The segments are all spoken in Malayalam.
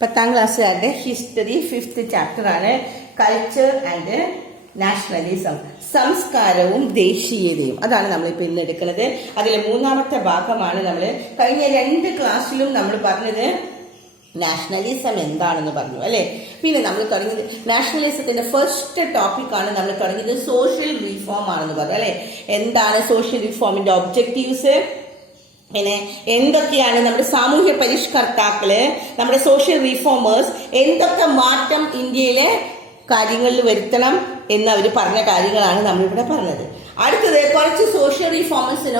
10th ക്ലാസ്സുകാരുടെ ഹിസ്റ്ററി 5th ചാപ്റ്റർ ആണ് കൾച്ചർ ആൻഡ് നാഷണലിസം, സംസ്കാരവും ദേശീയതയും. അതാണ് നമ്മളിപ്പോൾ ഇന്ന് എടുക്കുന്നത്. അതിലെ 3ാമത്തെ ഭാഗമാണ്. നമ്മൾ കഴിഞ്ഞ 2 ക്ലാസ്സിലും നമ്മൾ പറഞ്ഞത് നാഷണലിസം എന്താണെന്ന് പറഞ്ഞു അല്ലെ. പിന്നെ നമ്മൾ തുടങ്ങിയത് നാഷണലിസത്തിന്റെ ഫസ്റ്റ് ടോപ്പിക്കാണ് നമ്മൾ തുടങ്ങിയത് സോഷ്യൽ റീഫോം ആണെന്ന് പറഞ്ഞു അല്ലെ. എന്താണ് സോഷ്യൽ റീഫോമിന്റെ ഒബ്ജക്റ്റീവ്സ്, പിന്നെ എന്തൊക്കെയാണ് നമ്മുടെ സാമൂഹ്യ പരിഷ്കർത്താക്കള്, നമ്മുടെ സോഷ്യൽ റീഫോമേഴ്സ് എന്തൊക്കെ മാറ്റം ഇന്ത്യയിലെ കാര്യങ്ങളിൽ വരുത്തണം എന്ന് അവർ പറഞ്ഞ കാര്യങ്ങളാണ് നമ്മളിവിടെ പറഞ്ഞത്. അടുത്തത് കുറച്ച് സോഷ്യൽ റീഫോമേഴ്സിന്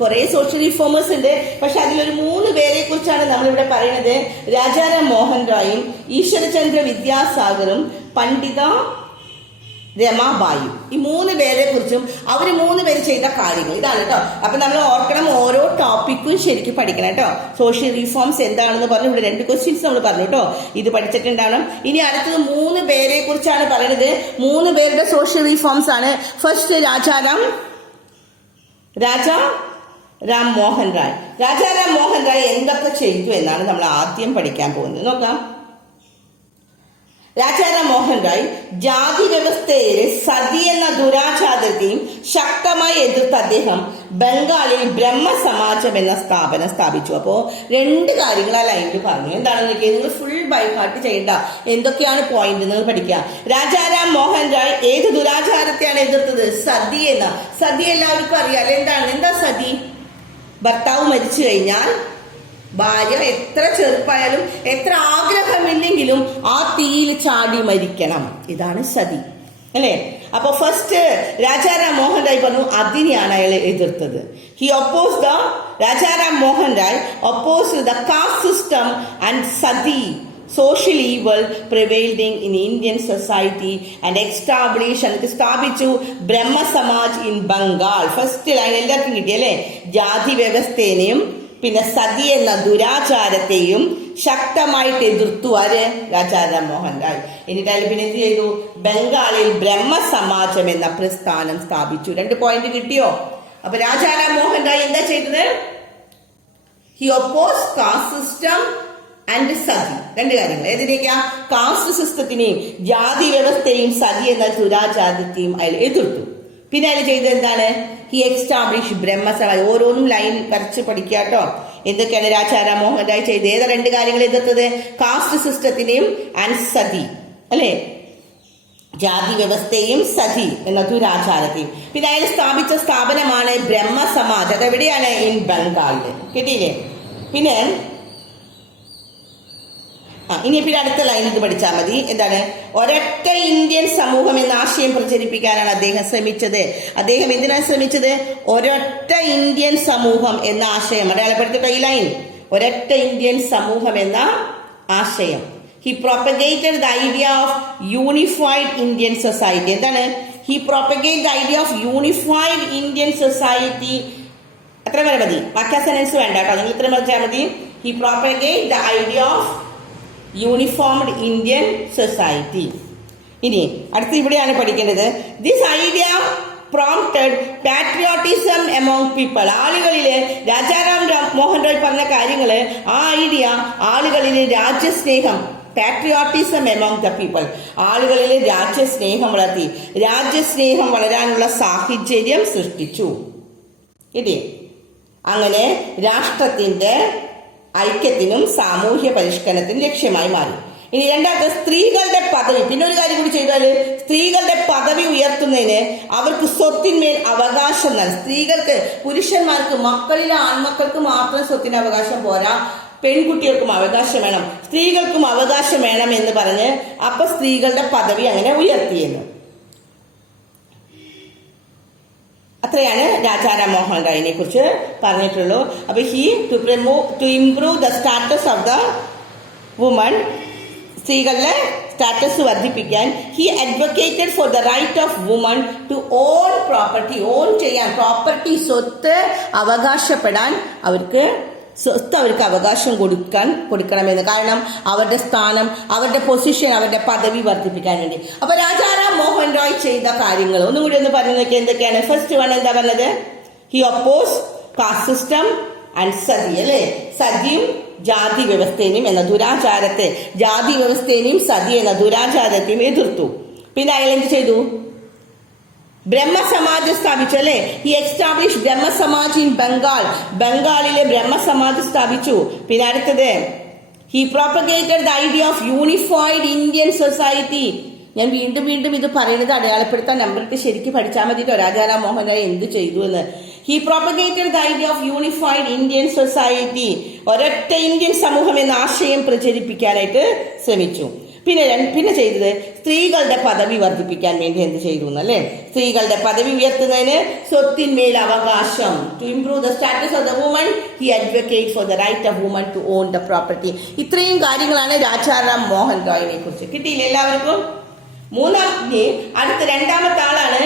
കുറെ സോഷ്യൽ റീഫോമേഴ്സ് ഉണ്ട്. പക്ഷെ അതിലൊരു 3 പേരെ കുറിച്ചാണ് നമ്മളിവിടെ പറയുന്നത്. രാജാറാം മോഹൻ റായും ഈശ്വരചന്ദ്ര വിദ്യാസാഗറും പണ്ഡിത രമാബായി. ഈ 3 പേരെ കുറിച്ചും അവർ 3 പേര് ചെയ്ത കാര്യങ്ങൾ ഇതാണ് കേട്ടോ. അപ്പൊ നമ്മൾ ഓർക്കണം, ഓരോ ടോപ്പിക്കും ശരിക്കും പഠിക്കണം കേട്ടോ. സോഷ്യൽ റീഫോംസ് എന്താണെന്ന് പറഞ്ഞു. ഇവിടെ 2 ക്വസ്റ്റ്യൻസ് നമ്മൾ പറഞ്ഞു കേട്ടോ. ഇത് പഠിച്ചിട്ടുണ്ടാവണം. ഇനി അടുത്തത് 3 പേരെ കുറിച്ചാണ് പറയുന്നത്. 3 പേരുടെ സോഷ്യൽ റീഫോംസ് ആണ്. ഫസ്റ്റ് രാജാറാം മോഹൻ റായ്. രാജാറാം മോഹൻ റായ് എന്തൊക്കെ ചെയ്തു എന്നാണ് നമ്മൾ ആദ്യം പഠിക്കാൻ പോകുന്നത്. നോക്കാം. രാജാറാം മോഹൻ റായ് ജാതി വ്യവസ്ഥയിലെ സതി എന്ന ദുരാചാരത്തെയും ശക്തമായി എതിർത്ത് അദ്ദേഹം ബംഗാളിൽ ബ്രഹ്മസമാജം എന്ന സ്ഥാപനം സ്ഥാപിച്ചു. അപ്പോ 2 കാര്യങ്ങൾ ആ ലൈനിൽ പറഞ്ഞു. എന്താണെന്ന് നോക്കിയാൽ നിങ്ങൾ ഫുൾ ബൈഹാർട്ട് ചെയ്യണ്ട, എന്തൊക്കെയാണ് പോയിന്റ് നിങ്ങൾ പഠിക്കുക. രാജാറാം മോഹൻ റായ് ഏത് ദുരാചാരത്തെയാണ് എതിർത്തത്? സതി എന്ന. സതി എല്ലാവർക്കും അറിയാം. എന്താ സതി? ഭർത്താവ് മരിച്ചു കഴിഞ്ഞാൽ ഭാര്യ എത്ര ചെറുപ്പായാലും എത്ര ആഗ്രഹമില്ലെങ്കിലും ആ തീയിൽ ചാടി മരിക്കണം. ഇതാണ് സതി അല്ലെ. അപ്പൊ ഫസ്റ്റ് രാജാറാം മോഹൻ റായ് പറഞ്ഞു അതിനെയാണ് അയാൾ എതിർത്തത്. Rajaram Mohan Rai opposed the caste system and sati social evil prevailing in Indian society and സ്ഥാപിച്ചു Brahmo Samaj in Bengal. First line എല്ലാവർക്കും കിട്ടിയല്ലേ. ജാതി വ്യവസ്ഥേനെയും പിന്നെ സതി എന്ന ദുരാചാരത്തെയും ശക്തമായിട്ട് എതിർത്തു ആര്? രാജാറാം മോഹൻ റായ്. എന്നിട്ട് പിന്നെ എന്ത് ചെയ്തു? ബംഗാളിൽ ബ്രഹ്മസമാജം എന്ന പ്രസ്ഥാനം സ്ഥാപിച്ചു. 2 പോയിന്റ് കിട്ടിയോ? അപ്പൊ രാജാറാം മോഹൻ റായ് എന്താ ചെയ്തത്? He oppose caste system and sati. 2 കാര്യങ്ങൾ. ഏതിനേക്കാ? കാസ്റ്റ് സിസ്റ്റത്തിനെയും ജാതി വ്യവസ്ഥയെയും സതി എന്ന ദുരാചാരത്തെയും അയാൾ എതിർത്തു. പിന്നെ അയാൾ ചെയ്തത് എന്താണ്? He establish Brahmo Samaj. ഓരോന്നും ലൈൻ വരച്ച് പഠിക്കുക കേട്ടോ. എന്തൊക്കെയാണ് രാജാറാം മോഹൻ റായ് ചെയ്തത്? ഏതാ 2 കാര്യങ്ങൾ എതിർത്തത്? കാസ്റ്റ് സിസ്റ്റത്തിനെയും ആൻഡ് സതി അല്ലെ, ജാതി വ്യവസ്ഥയും സതി എന്ന ദുരാചാരത്തെയും. പിന്നെ അയാൾ സ്ഥാപിച്ച സ്ഥാപനമാണ് ബ്രഹ്മസമാജ്. അതെവിടെയാണ്? ഇൻ ബംഗാളില്. കിട്ടിയില്ലേ? പിന്നെ ഇനി അടുത്ത ലൈൻ ഇത് പഠിച്ചാൽ മതി. എന്താണ്? ഒരൊറ്റ ഇന്ത്യൻ സമൂഹം എന്ന ആശയം പ്രചരിപ്പിക്കാനാണ് അദ്ദേഹം ശ്രമിച്ചത്. അദ്ദേഹം എന്തിനാണ് ശ്രമിച്ചത്? ഒരൊറ്റ ഇന്ത്യൻ സമൂഹം എന്ന ആശയം. അടയാളപ്പെടുത്തിട്ടോ ഈ ലൈൻ. ഒരൊറ്റ ഇന്ത്യൻ സമൂഹം എന്ന ആശയം. He propagated the idea of unified Indian society. എന്താണ്? He propagate the idea of unified Indian society. അത്ര വരെ മതി, ബാക്കി സെന്റൻസ് വേണ്ട കേട്ടോ. നിങ്ങൾ ഇത്ര പഠിച്ചാൽ മതി. He propagate the idea of uniformed Indian society. ഇനി അടുത്ത് ഇവിടെയാണ് പഠിക്കേണ്ടത്. This idea prompted patriotism among people. ആളുകളിലെ രാജാറാം മോഹൻ റായ് പറഞ്ഞ കാര്യങ്ങള്, ആ ഐഡിയ ആളുകളിലെ രാജ്യസ്നേഹം, പാട്രിയോട്ടിസം എമോങ് ദ പീപ്പിൾ, ആളുകളിലെ രാജ്യസ്നേഹം വളർത്തി. രാജ്യസ്നേഹം വളരാനുള്ള സാഹചര്യം സൃഷ്ടിച്ചു. ഇനി അങ്ങനെ രാഷ്ട്രത്തിന്റെ ഐക്യത്തിനും സാമൂഹ്യ പരിഷ്കരണത്തിനും ലക്ഷ്യമായി മാറി. ഇനി 2ാമത്തെ സ്ത്രീകളുടെ പദവി. പിന്നെ ഒരു കാര്യം കൂടി ചെയ്താല്, സ്ത്രീകളുടെ പദവി ഉയർത്തുന്നതിന് അവർക്ക് സ്വത്തിന്മേൽ അവകാശം നൽകി. സ്ത്രീകൾക്ക്, പുരുഷന്മാർക്ക്, മക്കളിലെ ആൺമക്കൾക്ക് മാത്രം സ്വത്തിന് അവകാശം പോരാ, പെൺകുട്ടികൾക്കും അവകാശം വേണം, സ്ത്രീകൾക്കും അവകാശം വേണം എന്ന് പറഞ്ഞ് അപ്പൊ സ്ത്രീകളുടെ പദവി അങ്ങനെ ഉയർത്തിയെന്ന്. അത്രയാണ് രാജാറാം മോഹൻ റായിനെ കുറിച്ച് പറഞ്ഞിട്ടുള്ളൂ. അപ്പൊ to improve the status of the woman, സ്ത്രീകളുടെ സ്റ്റാറ്റസ് വർദ്ധിപ്പിക്കാൻ he advocated for the right of woman to own property. Own ചെയ്യാൻ, പ്രോപ്പർട്ടി, സ്വത്ത് അവകാശപ്പെടാൻ, അവർക്ക് അവകാശം കൊടുക്കണമെന്ന്. കാരണം അവരുടെ സ്ഥാനം, അവരുടെ പൊസിഷൻ, അവരുടെ പദവി വർദ്ധിപ്പിക്കാൻ വേണ്ടി. അപ്പൊ രാജാറാം മോഹൻ റായ് ചെയ്ത കാര്യങ്ങൾ ഒന്നും കൂടി ഒന്ന് പറഞ്ഞു നോക്കിയാൽ എന്തൊക്കെയാണ്? ഫസ്റ്റ് വൺ എന്താ പറഞ്ഞത്? He oppose caste system and sati അല്ലെ. സതിയും ജാതി വ്യവസ്ഥയെയും എന്ന ദുരാചാരത്തെ, ജാതി വ്യവസ്ഥയെയും സതി എന്ന ദുരാചാരത്തെയും എതിർത്തു. പിന്നെ അയാൾ എന്ത് ചെയ്തു? ബ്രഹ്മസമാജ് സ്ഥാപിച്ചു അല്ലെ. ഈ എസ്റ്റാബ്ലിഷ് ബ്രഹ്മസമാജ് ഇൻ ബംഗാൾ, ബംഗാളിലെ ബ്രഹ്മസമാജ് സ്ഥാപിച്ചു. പിന്നെ അടുത്തത് he propagated the idea of unified Indian society. ഞാൻ വീണ്ടും വീണ്ടും ഇത് പറയുന്നത് അടയാളപ്പെടുത്താൻ നമ്പറിട്ട് ശരിക്കും പഠിച്ചാൽ മതിട്ടോ രാജാറാം മോഹൻ റോയ് എന്ത് ചെയ്തു എന്ന്. He propagated the idea of unified Indian society, ഒരൊറ്റ ഇന്ത്യൻ സമൂഹം എന്ന ആശയം പ്രചരിപ്പിക്കാനായിട്ട് ശ്രമിച്ചു. പിന്നെ ചെയ്തത് സ്ത്രീകളുടെ പദവി വർദ്ധിപ്പിക്കാൻ വേണ്ടി എന്ത് ചെയ്തു എന്നല്ലേ. സ്ത്രീകളുടെ പദവി ഉയർത്തുന്നതിന് സ്വത്തിന്മേൽ അവകാശം, to improve the status of the woman, he advocate for the right of woman to own the property. ഇത്രയും കാര്യങ്ങളാണ് രാജാറാം മോഹൻ റോയിനെ കുറിച്ച്. കിട്ടിയില്ല എല്ലാവർക്കും? അടുത്ത രണ്ടാമത്തെ ആളാണ്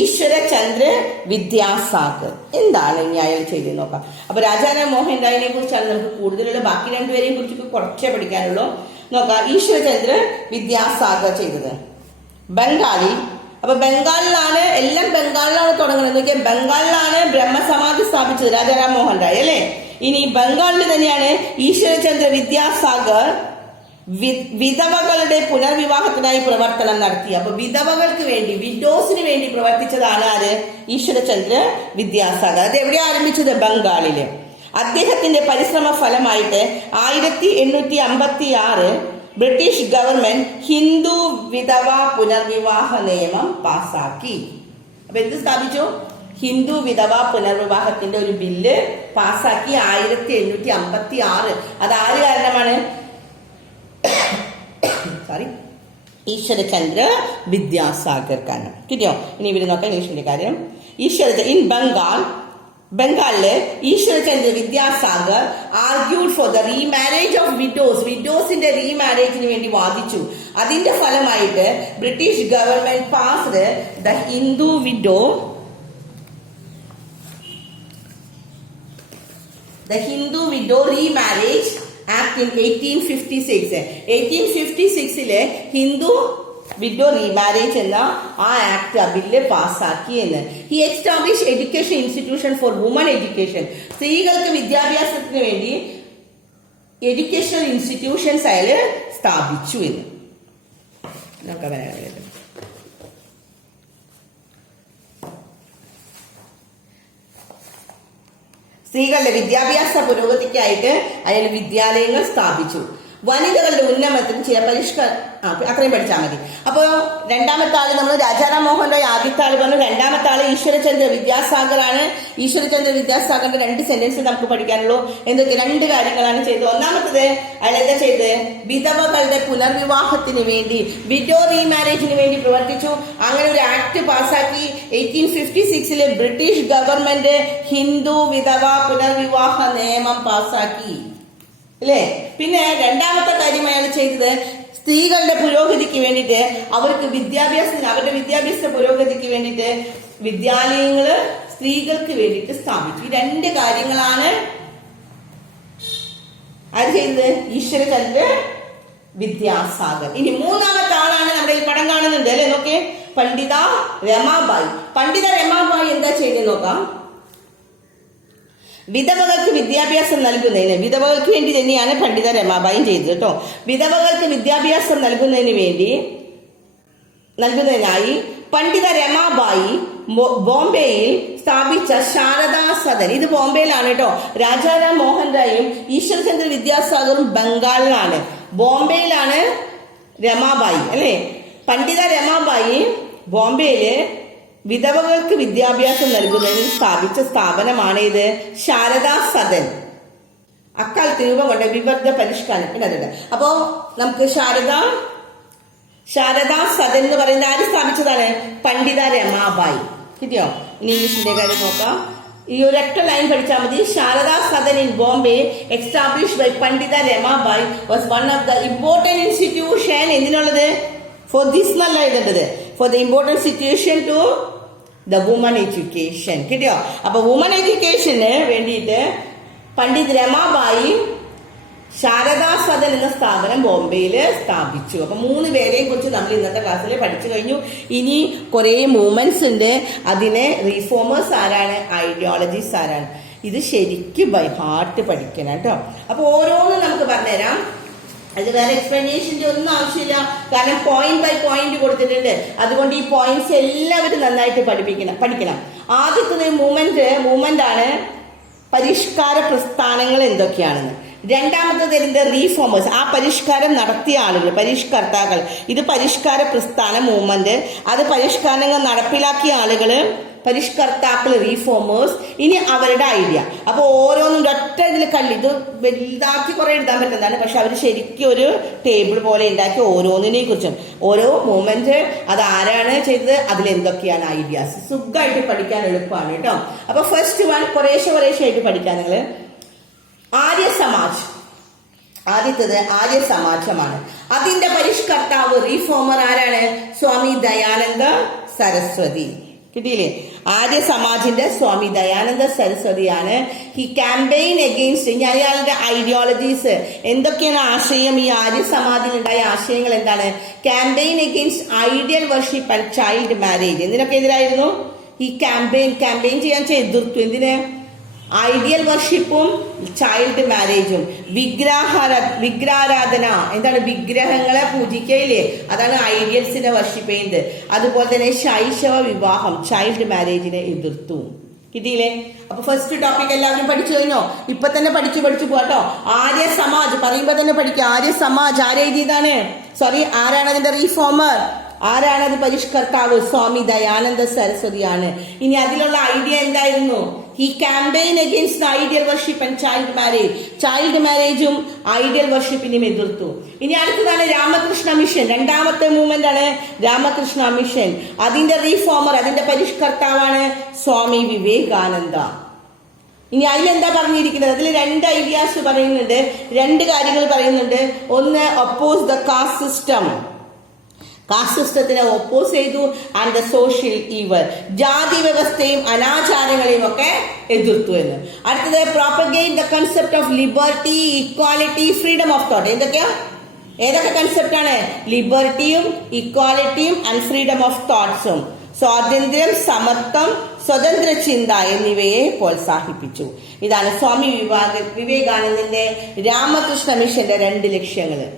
ഈശ്വരചന്ദ്ര വിദ്യാസാഗർ. എന്താണ് ഇനി അയാൾ ചെയ്ത് നോക്കാം. അപ്പൊ രാജാറാം മോഹൻ റോയിനെ കുറിച്ചാണ് നമുക്ക് കൂടുതലുള്ള, ബാക്കി രണ്ടുപേരെയും കുറിച്ച് കുറച്ചേ പഠിക്കാനുള്ളൂ. നോക്കാം. ഈശ്വരചന്ദ്ര വിദ്യാസാഗർ ചെയ്തത് ബംഗാളി. അപ്പൊ ബംഗാളിലാണ്, എല്ലാം ബംഗാളിലാണ് തുടങ്ങുന്നത്. നോക്കിയാൽ ബംഗാളിലാണ് ബ്രഹ്മസമാജ് സ്ഥാപിച്ചത് രാജാറാം മോഹൻ റോയ് അല്ലെ. ഇനി ബംഗാളിൽ തന്നെയാണ് ഈശ്വരചന്ദ്ര വിദ്യാസാഗർ വിധവകളുടെ പുനർവിവാഹത്തിനായി പ്രവർത്തനം നടത്തി. അപ്പൊ വിധവകൾക്ക് വേണ്ടി, വിഡോസിന് വേണ്ടി പ്രവർത്തിച്ചതാണ് ആര്? ഈശ്വരചന്ദ്ര വിദ്യാസാഗർ. അത് എവിടെ ആരംഭിച്ചത്? ബംഗാളില്. അദ്ദേഹത്തിന്റെ പരിശ്രമ ഫലമായിട്ട് 1856 ബ്രിട്ടീഷ് ഗവൺമെന്റ് ഹിന്ദു വിധവ പുനർവിവാഹ നിയമം പാസാക്കി. അപ്പൊ എന്ത് സ്ഥാപിച്ചു? ഹിന്ദു വിധവ പുനർവിവാഹത്തിന്റെ ഒരു ബില്ല് പാസാക്കി 1856. അത് ആര് കാരണമാണ്? ഈശ്വരചന്ദ്ര വിദ്യാസാഗർ കാരണം. കിട്ടിയോ? ഇനി ഇവിടെ നോക്കാം ഇംഗ്ലീഷിന്റെ കാര്യം. ഇൻ ബംഗാളില് Ishwar Chandra Vidyasagar argued for the remarriage of widows, വിഡോസിന്റെ റീമാരേജിന് വേണ്ടി വാദിച്ചു. അതിന്റെ ഫലമായിട്ട് British government passed the Hindu widow remarriage act in 1856. 1856 Hindu widow remarriage എന്ന ആ ആക്ട്, ആ ബില്ല് പാസ്സാക്കി എന്ന്. He establish education institution for woman education, സ്ത്രീകൾക്ക് വിദ്യാഭ്യാസത്തിന് വേണ്ടി എഡ്യൂക്കേഷണൽ ഇൻസ്റ്റിറ്റ്യൂഷൻസ് അയാൾ സ്ഥാപിച്ചു എന്ന്. സ്ത്രീകളുടെ വിദ്യാഭ്യാസ പുരോഗതിക്കായിട്ട് അയാൾ വിദ്യാലയങ്ങൾ സ്ഥാപിച്ചു. വനിതകളുടെ ഉന്നമനത്തിന് ചില അത്രയും പഠിച്ചാൽ മതി. അപ്പോ രണ്ടാമത്തെ ആള് നമ്മൾ രാജാറാം മോഹൻ റോയ്, ആദ്യത്തെ ആള് പറഞ്ഞു. രണ്ടാമത്തെ ആള് ഈശ്വരചന്ദ്ര വിദ്യാസാഗർ ആണ്. ഈശ്വരചന്ദ്ര വിദ്യാസാഗറിന്റെ 2 സെന്റൻസ് നമുക്ക് പഠിക്കാനുള്ളൂ. എന്തൊക്കെ 2 കാര്യങ്ങളാണ് ചെയ്തത്. ഒന്നാമത്തത് അയാൾ എന്താ ചെയ്തത്? വിധവകളുടെ പുനർവിവാഹത്തിന് വേണ്ടി, വിഡോ റീമാരേജിന് വേണ്ടി പ്രവർത്തിച്ചു. അങ്ങനെ ഒരു ആക്ട് പാസാക്കി. 1856 ബ്രിട്ടീഷ് ഗവൺമെന്റ് ഹിന്ദു വിധവ പുനർവിവാഹ നിയമം പാസാക്കി അല്ലേ. പിന്നെ രണ്ടാമത്തെ കാര്യം അയാൾ ചെയ്തത് സ്ത്രീകളുടെ പുരോഗതിക്ക് വേണ്ടിയിട്ട്, അവരുടെ വിദ്യാഭ്യാസ പുരോഗതിക്ക് വേണ്ടിയിട്ട് വിദ്യാലയങ്ങള് സ്ത്രീകൾക്ക് വേണ്ടിയിട്ട് സ്ഥാപിച്ചു. ഈ 2 കാര്യങ്ങളാണ് ആര് ചെയ്തത്? ഈശ്വരചന്ദ്ര വിദ്യാസാഗർ. ഇനി മൂന്നാമത്തെ ആളാണ് നമ്മുടെ ഈ പടം കാണുന്നുണ്ട് അല്ലെ. നോക്കേ, പണ്ഡിത രമാബായി. പണ്ഡിത രമാബായി എന്താ ചെയ്തത് നോക്കാം. വിധവകൾക്ക് വിദ്യാഭ്യാസം നൽകുന്നതിന്, വിധവകൾക്ക് വേണ്ടി തന്നെയാണ് പണ്ഡിത രമാബായി ചെയ്തത് കേട്ടോ. വിധവകൾക്ക് വിദ്യാഭ്യാസം നൽകുന്നതിനായി പണ്ഡിത രമാബായി ബോംബെയിൽ സ്ഥാപിച്ച ശാരദാ സദൻ, ഇത് ബോംബെയിലാണ് കേട്ടോ. രാജാറാം മോഹൻ റോയും ഈശ്വരചന്ദ്ര വിദ്യാസാഗറും ബംഗാളിലാണ്, ബോംബെയിലാണ് രമാബായി അല്ലെ. പണ്ഡിത രമാബായി ബോംബെയില് വിധവകൾക്ക് വിദ്യാഭ്യാസം നൽകുന്നതിന് സ്ഥാപിച്ച സ്ഥാപനമാണ് ഇത് ശാരദാ സദൻ. അക്കാലത്ത് രൂപം കൊണ്ട വിവർദ്ധ പരിഷ്കാരം അതുണ്ട്. അപ്പോ നമുക്ക് ശാരദാ സദൻ എന്ന് പറയുന്നത് ആര് സ്ഥാപിച്ചതാണ്? പണ്ഡിത രമാബായി. കിട്ടിയോ? ഇനി ഇംഗ്ലീഷിന്റെ കാര്യം നോക്കാം. ഈ ഒരൊറ്റ ലൈൻ പഠിച്ചാൽ മതി. Sharada Sadan in Bombay established by Pandita Ramabai was one of the important institution. എന്തിനുള്ളത്? ഫോർ ദിസ് എന്നല്ല എഴുതേണ്ടത്, for the important situation to the woman education. കിട്ടിയോ? അപ്പൊ വുമൺ എഡ്യൂക്കേഷന് വേണ്ടിയിട്ട് പണ്ഡിത് രമാബായി ശാരദാ സദൻ എന്ന സ്ഥാപനം ബോംബെയിൽ സ്ഥാപിച്ചു. അപ്പൊ 3 പേരെയും കുറിച്ച് നമ്മൾ ഇന്നത്തെ ക്ലാസ്സിൽ പഠിച്ചു കഴിഞ്ഞു. ഇനി കുറെ മൂവ്മെന്റ്സ് ഉണ്ട്. അതിനെ റീഫോമേഴ്സ് ആരാണ്, ഐഡിയോളജീസ് ആരാണ്. ഇത് ശരിക്കും ബൈ ഹാർട്ട് പഠിക്കണം കേട്ടോ. അപ്പൊ ഓരോന്നും നമുക്ക് പറഞ്ഞുതരാം. അത് വേറെ എക്സ്പ്ലനേഷന്റെ ഒന്നും ആവശ്യമില്ല, കാരണം പോയിന്റ് ബൈ പോയിന്റ് കൊടുത്തിട്ടുണ്ട്. അതുകൊണ്ട് ഈ പോയിന്റ്സ് എല്ലാവരും നന്നായിട്ട് പഠിക്കണം. ആദ്യത്തെ മൂവ്മെന്റ് ആണ് പരിഷ്കാര പ്രസ്ഥാനങ്ങൾ എന്തൊക്കെയാണെന്ന്. രണ്ടാമത്തെ വരുന്നത് റീഫോമേഴ്സ്, ആ പരിഷ്കാരം നടത്തിയ ആളുകൾ, പരിഷ്കർത്താക്കൾ. ഇത് പരിഷ്കാര പ്രസ്ഥാന മൂവ്മെന്റ്, അത് പരിഷ്കാരങ്ങൾ നടപ്പിലാക്കിയ ആളുകള് പരിഷ്കർത്താക്കൾ, റീഫോമേഴ്സ്. ഇനി അവരുടെ ഐഡിയ. അപ്പൊ ഓരോന്നും ഒറ്റ ഇതിൽ ഇത് വലുതാക്കി കുറെ എഴുതാൻ പറ്റുന്നതാണ്, പക്ഷെ അവർ ശരിക്കും ഒരു ടേബിൾ പോലെ ഉണ്ടാക്കി ഓരോന്നിനെ കുറിച്ചും ഓരോ മൂവ്മെന്റ് അത് ആരാണ് ചെയ്തത്, അതിലെന്തൊക്കെയാണ് ഐഡിയാസ്. സുഖമായിട്ട് പഠിക്കാൻ എളുപ്പമാണ് കേട്ടോ. അപ്പൊ ഫസ്റ്റ് വൺ കുറേശ്ശെ ആയിട്ട് പഠിക്കാൻ നിങ്ങള്. ആര്യ സമാജ്. ആദ്യത്തത് ആര്യ സമാജമാണ്. അതിന്റെ പരിഷ്കർത്താവ്, റീഫോമർ ആരാണ്? സ്വാമി ദയാനന്ദ സരസ്വതി. കിട്ടിയില്ലേ? Arya സമാജിന്റെ Swami Dayananda സരസ്വതിയാണ്. He campaign against, ഇനി അയാളുടെ ഐഡിയോളജീസ് എന്തൊക്കെയാണ്, ആശയം, ഈ ആര്യ സമാജിൽ ഉണ്ടായ ആശയങ്ങൾ എന്താണ്? Campaign against idol worship and child marriage. എന്തിനൊക്കെ എതിരായിരുന്നു? ഈ ക്യാമ്പയിൻ ചെയ്യാൻ എതിർത്തു. എന്തിന്? ഐഡിയൽ വർഷിപ്പും ചൈൽഡ് മാരേജും. വിഗ്രഹാരാധന, എന്താണ്? വിഗ്രഹങ്ങളെ പൂജിക്കയില്ലേ, അതാണ് ഐഡിയൽസിനെ വർഷിപ്പ് ചെയ്യുന്നത്. അതുപോലെ തന്നെ ശൈശവ വിവാഹം, ചൈൽഡ് മാരേജിനെ എതിർത്തു. കിട്ടിയില്ലേ? അപ്പൊ ഫസ്റ്റ് ടോപ്പിക് എല്ലാവരും പഠിച്ചു കഴിഞ്ഞോ? ഇപ്പൊ തന്നെ പഠിച്ചു പോട്ടോ. ആര്യ സമാജ് പറയുമ്പോ തന്നെ പഠിക്കുക. ആര്യ സമാജ് ആരെഴുതിയതാണ്? ആരാണ് അതിന്റെ റീഫോമർ? ആരാണത് പരിഷ്കർത്താവ്? സ്വാമി ദയാനന്ദ സരസ്വതിയാണ്. ഇനി അതിലുള്ള ഐഡിയ എന്തായിരുന്നു? He campaign against the idol worship and child marriage. Child മാരേജും ഐഡിയൽ വർഷിപ്പിനെയും എതിർത്തു. ഇനി അടുത്തതാണ് രാമകൃഷ്ണ മിഷൻ. രണ്ടാമത്തെ മൂവ്മെന്റ് ആണ് രാമകൃഷ്ണ മിഷൻ. അതിന്റെ റീഫോമർ, അതിന്റെ പരിഷ്കർത്താവാണ് സ്വാമി വിവേകാനന്ദ. ഇനി അതിലെന്താ പറഞ്ഞിരിക്കുന്നത്? അതിൽ രണ്ട് ഐഡിയാസ് പറയുന്നുണ്ട്, രണ്ട് കാര്യങ്ങൾ പറയുന്നുണ്ട്. ഒന്ന്, oppose the caste system. Caste സിസ്റ്റത്തിനെ ഒപ്പോസ് ചെയ്തു. ആൻഡ് ദ സോഷ്യൽ ഈവൽ, ജാതി വ്യവസ്ഥയും അനാചാരങ്ങളെയും ഒക്കെ എതിർത്തു എന്ന്. അടുത്തത്, propagate the concept of liberty, equality, freedom of thought. ഏതൊക്കെ കൺസെപ്റ്റ് ആണ്? ലിബർട്ടിയും ഇക്വാലിറ്റിയും ആൻഡ് ഫ്രീഡം ഓഫ് തോട്ട്സും. സ്വാതന്ത്ര്യം, സമത്വം, സ്വതന്ത്ര ചിന്ത എന്നിവയെ പ്രോത്സാഹിപ്പിച്ചു. ഇതാണ് സ്വാമി വിവേകാനന്ദന്റെ രാമകൃഷ്ണ മിഷന്റെ രണ്ട് ലക്ഷ്യങ്ങള്,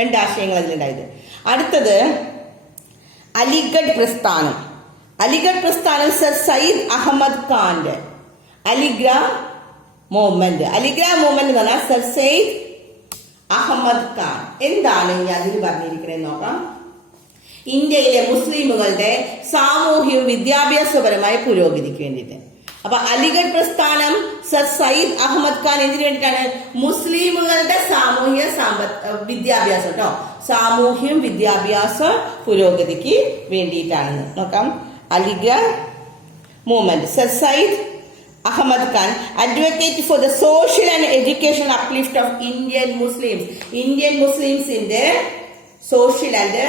രണ്ട് ആശയങ്ങൾ അതിലുണ്ടായത്. അടുത്തത് അലിഗഡ് പ്രസ്ഥാനം. അലിഗഡ് പ്രസ്ഥാനം സർ സയ്യിദ് അഹമ്മദ് ഖാന്റെ അലിഗ്ര മൂവ്മെന്റ്. അലിഗ്ര മൂവ്മെന്റ് എന്ന് പറഞ്ഞാൽ സർ സയ്യിദ് അഹമ്മദ് ഖാൻ. എന്താണ് ഇനി അതിൽ പറഞ്ഞിരിക്കുന്നത് നോക്കാം. ഇന്ത്യയിലെ മുസ്ലിമുകളുടെ സാമൂഹ്യവും വിദ്യാഭ്യാസപരമായ പുരോഗതിക്ക് വേണ്ടിയിട്ട്. അപ്പൊ അലിഗഡ് പ്രസ്ഥാനം സർ സയ്യിദ് അഹമ്മദ് ഖാൻ എന്തിനു വേണ്ടിയിട്ടാണ്? മുസ്ലിമുകളുടെ സാമൂഹ്യ വിദ്യാഭ്യാസം കേട്ടോ, സാമൂഹ്യം വിദ്യാഭ്യാസ പുരോഗതിക്ക് വേണ്ടിയിട്ടാണെന്ന് നോക്കാം. Aligarh movement. Sir Syed Ahmed Khan advocate for the social and educational uplift of Indian Muslims. Indian മുസ്ലിംസിന്റെ സോഷ്യൽ ആൻഡ്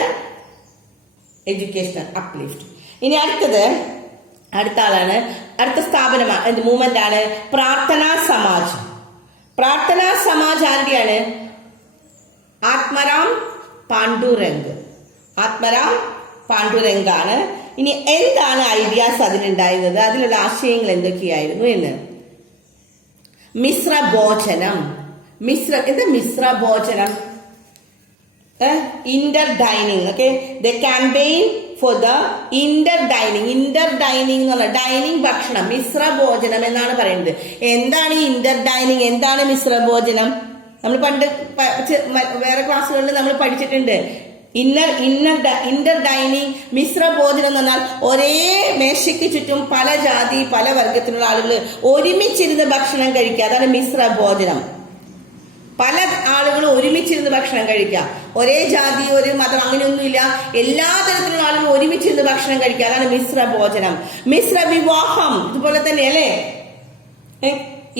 എഡ്യൂക്കേഷണൽ അപ്ലിഫ്റ്റ്. ഇനി അടുത്ത ആളാണ്, അടുത്ത സ്ഥാപനമാണ്, മൂവ്മെന്റ് ആണ് പ്രാർത്ഥനാ സമാജ്. പ്രാർത്ഥനാ സമാജ് ആരുടെയാണ്? ആത്മരാം പാണ്ഡുരംഗ്. ആത്മരാം പാണ്ഡുരംഗ് ആണ്. ഇനി എന്താണ് ഐഡിയാസ് അതിലുണ്ടായിരുന്നത്, അതിലുള്ള ആശയങ്ങൾ എന്തൊക്കെയായിരുന്നു എന്ന്. മിശ്ര ഭോജനം. എന്താ മിശ്ര ഭോജനം? Inter dining. Okay, the campaign for the Inter dining. Inter dining എന്ന് പറഞ്ഞാൽ ഡൈനിങ്, ഭക്ഷണം, മിശ്ര ഭോജനം എന്നാണ് പറയുന്നത്. എന്താണ് ഈ ഇന്റർ ഡൈനിങ്? എന്താണ് മിശ്ര ഭോജനം? നമ്മൾ പണ്ട് വേറെ ക്ലാസ്സുകളിൽ നമ്മൾ പഠിച്ചിട്ടുണ്ട്. ഇന്റർ ഡൈനിങ്, മിശ്ര ഭോജനം എന്ന് പറഞ്ഞാൽ ഒരേ മേശയ്ക്ക് ചുറ്റും പല ജാതി പല വർഗത്തിലുള്ള ആളുകൾ ഒരുമിച്ചിരുന്ന് ഭക്ഷണം കഴിക്കുക, അതാണ് മിശ്ര ഭോജനം. പല ആളുകൾ ഒരുമിച്ചിരുന്ന് ഭക്ഷണം കഴിക്കുക, ഒരേ ജാതി ഒരു മതം അങ്ങനെയൊന്നുമില്ല, എല്ലാ തരത്തിലുള്ള ആളുകൾ ഒരുമിച്ചിരുന്ന് ഭക്ഷണം കഴിക്കുക, അതാണ് മിശ്ര ഭോജനം. മിശ്ര വിവാഹം ഇതുപോലെ തന്നെ അല്ലേ?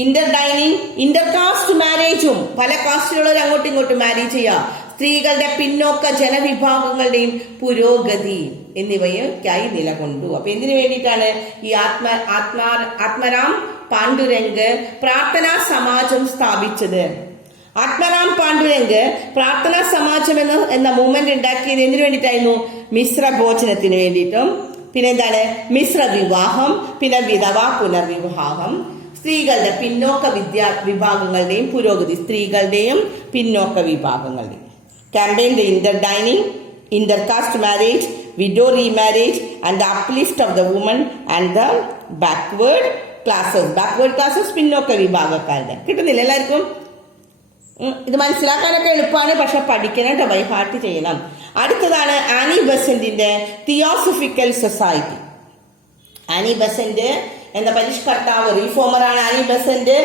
ഇന്റർ ഡൈനിങ്, ഇന്റർ കാസ്റ്റ് മാരേജും, പല കാസ്റ്റിലുള്ളവർ അങ്ങോട്ടും ഇങ്ങോട്ടും മാരേജ് ചെയ്യുക, സ്ത്രീകളുടെ പിന്നോക്ക ജനവിഭാഗങ്ങളുടെയും പുരോഗതി എന്നിവയൊക്കെയായി നിലകൊണ്ടു. അപ്പൊ എന്തിനു വേണ്ടിയിട്ടാണ് ഈ ആത്മരാം പാണ്ഡുരംഗ് പ്രാർത്ഥനാ സമാജം സ്ഥാപിച്ചത്? ആത്മരാം പാണ്ഡുരംഗ് പ്രാർത്ഥനാ സമാജം എന്ന മൂവ്മെന്റ് ഉണ്ടാക്കിയത് എന്തിനു വേണ്ടിയിട്ടായിരുന്നു? മിശ്ര ഭോജനത്തിന് വേണ്ടിയിട്ടും, പിന്നെ എന്താണ് മിശ്ര വിവാഹം, പിന്നെ വിധവ പുനർവിവാഹം, സ്ത്രീകളുടെ പിന്നോക്ക വിഭാഗങ്ങളുടെയും പുരോഗതി, സ്ത്രീകളുടെയും പിന്നോക്ക വിഭാഗങ്ങളുടെയും. Campaign the interdining, intercaste marriage, widow remarriage and the uplift of the woman and the backward classes പിന്നോക്ക വിഭാഗക്കാരുടെ. കിട്ടുന്നില്ല എല്ലാവർക്കും? ഇത് മനസ്സിലാക്കാനൊക്കെ എളുപ്പമാണ്, പക്ഷെ പഠിക്കണം, ബൈ ഹാർട്ട് ചെയ്യണം. അടുത്തതാണ് ആനി ബെസന്റിന്റെ തിയോസഫിക്കൽ സൊസൈറ്റി. ആനി ബെസന്റ് എന്ന പരിഷ്കർത്താവ്, റീഫോമറാണ് ആനി ബെസന്റ്.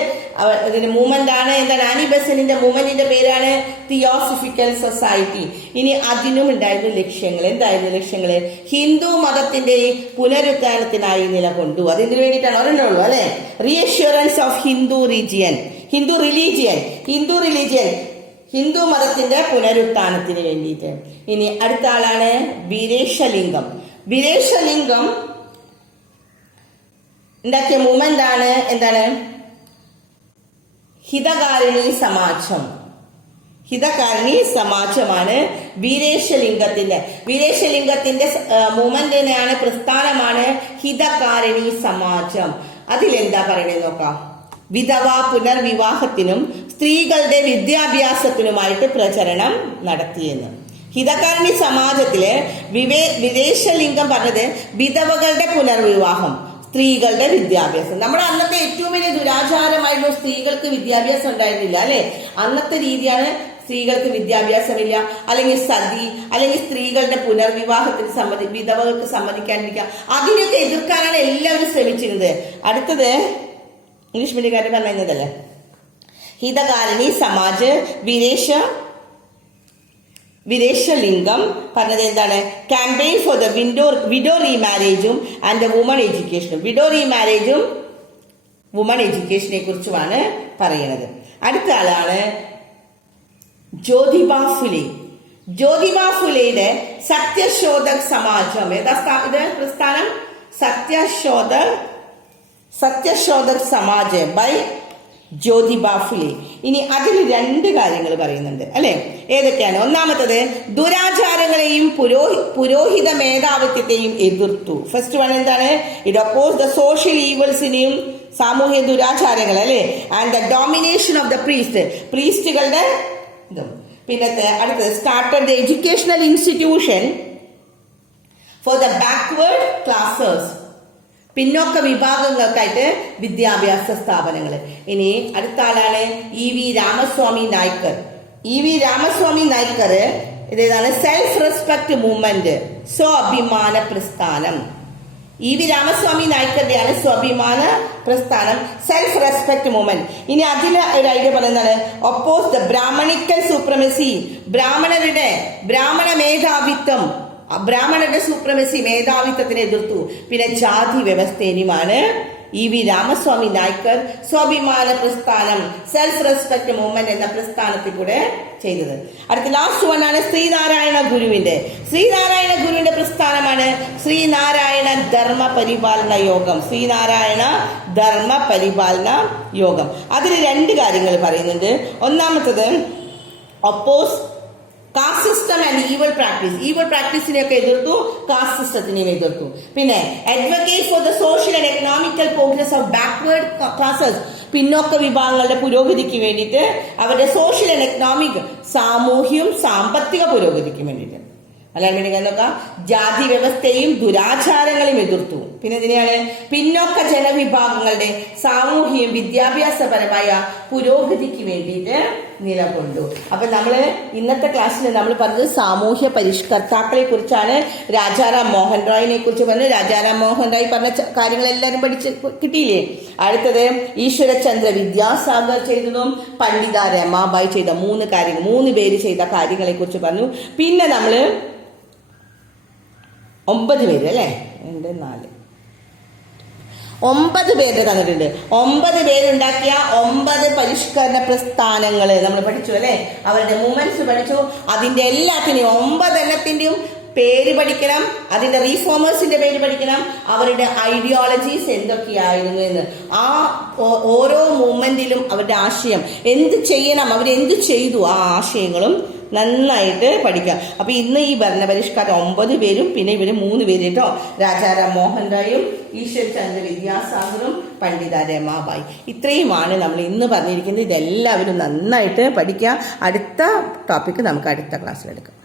ഇതിന്റെ മൂവ്മെന്റ് ആണ്. എന്താണ് ആനി ബെസന്റിന്റെ മൂവ്മെന്റിന്റെ പേരാണ് തിയോസഫിക്കൽ സൊസൈറ്റി. ഇനി അതിനും ഉണ്ടായിരുന്ന ലക്ഷ്യങ്ങൾ. എന്തായിരുന്നു ലക്ഷ്യങ്ങള്? ഹിന്ദു മതത്തിന്റെ പുനരുത്ഥാനത്തിനായി നിലകൊണ്ടു. അതിന് വേണ്ടിയിട്ടാണ് ഒരെണ്ണുള്ളൂ അല്ലെ. റീഅഷ്യൂറൻസ് ഓഫ് ഹിന്ദു റിലിജിയൻ, ഹിന്ദു മതത്തിന്റെ പുനരുത്ഥാനത്തിന് വേണ്ടിയിട്ട്. ഇനി അടുത്ത ആളാണ് വീരേശലിംഗം. ഉണ്ടാക്കിയ മൂവ്മെന്റ് ആണ് എന്താണ്? ഹിതകാരിണി സമാജമാണ് വീരേശലിംഗത്തിന്റെ മൂവ്മെന്റിനെയാണ്, പ്രസ്ഥാനമാണ് ഹിതകാരിണി സമാജം. അതിലെന്താ പറയണേ നോക്കാം. വിധവ പുനർവിവാഹത്തിനും സ്ത്രീകളുടെ വിദ്യാഭ്യാസത്തിനുമായിട്ട് പ്രചരണം നടത്തിയെന്ന്. ഹിതകാരിണി സമാജത്തില് വിദേശലിംഗം പറഞ്ഞത് വിധവകളുടെ പുനർവിവാഹം, സ്ത്രീകളുടെ വിദ്യാഭ്യാസം. നമ്മുടെ അന്നത്തെ ഏറ്റവും വലിയ ദുരാചാരമായിരുന്നു സ്ത്രീകൾക്ക് വിദ്യാഭ്യാസം ഉണ്ടായിരുന്നില്ല അല്ലെ. അന്നത്തെ രീതിയാണ് സ്ത്രീകൾക്ക് വിദ്യാഭ്യാസമില്ല, അല്ലെങ്കിൽ സതി, അല്ലെങ്കിൽ സ്ത്രീകളുടെ പുനർവിവാഹത്തിന് വിധവകൾക്ക് സമ്മതിക്കാണ്ടിരിക്കുക. അതിനൊക്കെ എതിർക്കാനാണ് എല്ലാവരും ശ്രമിച്ചിരുന്നത്. അടുത്തത് ഇംഗ്ലീഷ് മീഡിയക്കാർ പറഞ്ഞതല്ലേ, ഹിതകാരിണി സമാജ് വിരേശലിംഗം പറഞ്ഞത് എന്താണ്? ക്യാമ്പയിൻ ഫോർ ദ വിഡോ റീമാരേജും ആൻഡ് വുമൺ എഡ്യൂക്കേഷനും. വിഡോ റീമാരേജും വുമൺ എഡ്യൂക്കേഷനെ കുറിച്ചുമാണ് പറയുന്നത്. അടുത്ത ആളാണ് ജ്യോതിബ ഫുലെയുടെ സത്യശോധക് സമാജം. ഏതാ ഇത് പ്രസ്ഥാനം? സത്യശോധക് സമാജ് ബൈ ജ്യോതിബ ഫുലെ. ഇനി അതിൽ രണ്ട് കാര്യങ്ങൾ പറയുന്നുണ്ട് അല്ലെ. ഏതൊക്കെയാണ്? ഒന്നാമത്തത് ദുരാചാരങ്ങളെയും പുരോഹിത മേധാവിത്വത്തെയും എതിർത്തു. ഫസ്റ്റ് വൺ എന്താണ്? ഇറ്റ് ഒപ്പോസ് ദ സോഷ്യൽ ഈവൽസിനെയും, സാമൂഹ്യ ദുരാചാരങ്ങൾ അല്ലെ, and the domination of the പ്രീസ്റ്റുകളുടെ ഇതും. പിന്നത്തെ അടുത്തത് started the educational institution for the backward classes, പിന്നോക്ക വിഭാഗങ്ങൾക്കായിട്ട് വിദ്യാഭ്യാസ സ്ഥാപനങ്ങൾ. ഇനി അടുത്ത ആളാണ് ഇ വി രാമസ്വാമി നായ്ക്കർ. ഇതേതാണ്? സെൽഫ് റെസ്പെക്ട് മൂവ്മെന്റ്, സ്വാഭിമാന പ്രസ്ഥാനം. ഇ വി രാമസ്വാമി നായ്ക്കറുടെയാണ് സ്വാഭിമാന പ്രസ്ഥാനം, സെൽഫ് റെസ്പെക്ട് മൂവ്മെന്റ്. ഇനി അതിൽ ഒരു ഐഡിയ പറയുന്നതാണ് ഒപ്പോസ് ദ ബ്രാഹ്മണിക്കൽ സൂപ്രമസി, ബ്രാഹ്മണ മേധാവിത്വം, ബ്രാഹ്മണരുടെ സൂപ്രമസി മേധാവിത്വത്തിനെ എതിർത്തു. പിന്നെ ജാതി വ്യവസ്ഥേനുമാണ് ഇ വി രാമസ്വാമി നായ്ക്കർ സ്വാഭിമാന പ്രസ്ഥാനം, സെൽഫ് റെസ്പെക്ട് മൂവ്മെന്റ് എന്ന പ്രസ്ഥാനത്തിൽ കൂടെ ചെയ്തത്. അടുത്ത ലാസ്റ്റ് വൺ ആണ് ശ്രീനാരായണ ഗുരുവിന്റെ പ്രസ്ഥാനമാണ് ശ്രീനാരായണ ധർമ്മ പരിപാലന യോഗം. അതിൽ രണ്ട് കാര്യങ്ങൾ പറയുന്നുണ്ട്. ഒന്നാമത്തത് oppose caste system and evil പ്രാക്ടീസിനെയൊക്കെ എതിർത്തു, കാസ്റ്റ് സിസ്റ്റത്തിനെയും എതിർത്തു. പിന്നെ advocate for the social and economical progress of backward classes, പിന്നോക്ക വിഭാഗങ്ങളുടെ പുരോഗതിക്ക് വേണ്ടിയിട്ട്, അവരുടെ സോഷ്യൽ ആൻഡ് എക്കണോമിക്, സാമൂഹ്യവും സാമ്പത്തിക പുരോഗതിക്ക് വേണ്ടിയിട്ട്. അല്ലാണ്ട് ജാതി വ്യവസ്ഥയും ദുരാചാരങ്ങളെയും എതിർത്തു. പിന്നെ ഇതിനെയാണ് പിന്നോക്ക ജനവിഭാഗങ്ങളുടെ സാമൂഹ്യ വിദ്യാഭ്യാസപരമായ പുരോഗതിക്ക് വേണ്ടിയിട്ട് നിലകൊണ്ടു. അപ്പൊ നമ്മള് ഇന്നത്തെ ക്ലാസ്സിൽ നമ്മൾ പറഞ്ഞത് സാമൂഹ്യ പരിഷ്കർത്താക്കളെ കുറിച്ചാണ്. രാജാറാം മോഹൻ റോയിനെ കുറിച്ച് പറഞ്ഞു. രാജാറാം മോഹൻ റോയ് പറഞ്ഞ കാര്യങ്ങൾ എല്ലാവരും പഠിച്ച് കിട്ടിയില്ലേ? അടുത്തത് ഈശ്വരചന്ദ്ര വിദ്യാസാഗർ ചെയ്തതും പണ്ഡിത രമാബായി ചെയ്ത 3 പേര് ചെയ്ത കാര്യങ്ങളെ കുറിച്ച് പറഞ്ഞു. പിന്നെ നമ്മള് 9 പേര് അല്ലെ, 2, 4, 9 പേര് തന്നിട്ടുണ്ട്. 9 പേരുണ്ടാക്കിയ 9 പരിഷ്കരണ പ്രസ്ഥാനങ്ങൾ നമ്മൾ പഠിച്ചു അല്ലെ. അവരുടെ മൂവ്മെന്റ്സ് പഠിച്ചു. അതിന്റെ എല്ലാത്തിനെയും 9 എണ്ണത്തിന്റെയും പേര് പഠിക്കണം, അതിന്റെ റീഫോമേഴ്സിന്റെ പേര് പഠിക്കണം, അവരുടെ ഐഡിയോളജീസ് എന്തൊക്കെയായിരുന്നു എന്ന്. ആ ഓരോ മൂവ്മെന്റിലും അവരുടെ ആശയം എന്ത് ചെയ്യണം, അവരെന്ത് ചെയ്തു, ആ ആശയങ്ങളും നന്നായിട്ട് പഠിക്കാം. അപ്പൊ ഇന്ന് ഈ ഭരണപരിഷ്കാരം 9 പേരും പിന്നെ ഇവര് 3 പേര് കേട്ടോ, രാജാറാം മോഹൻ റായും ഈശ്വർ ചന്ദ്ര വിദ്യാസാഗറും പണ്ഡിത രമാബായി. ഇത്രയുമാണ് നമ്മൾ ഇന്ന് പറഞ്ഞിരിക്കുന്നത്. ഇതെല്ലാവരും നന്നായിട്ട് പഠിക്കുക. അടുത്ത ടോപ്പിക്ക് നമുക്ക് അടുത്ത ക്ലാസ്സിലെടുക്കാം.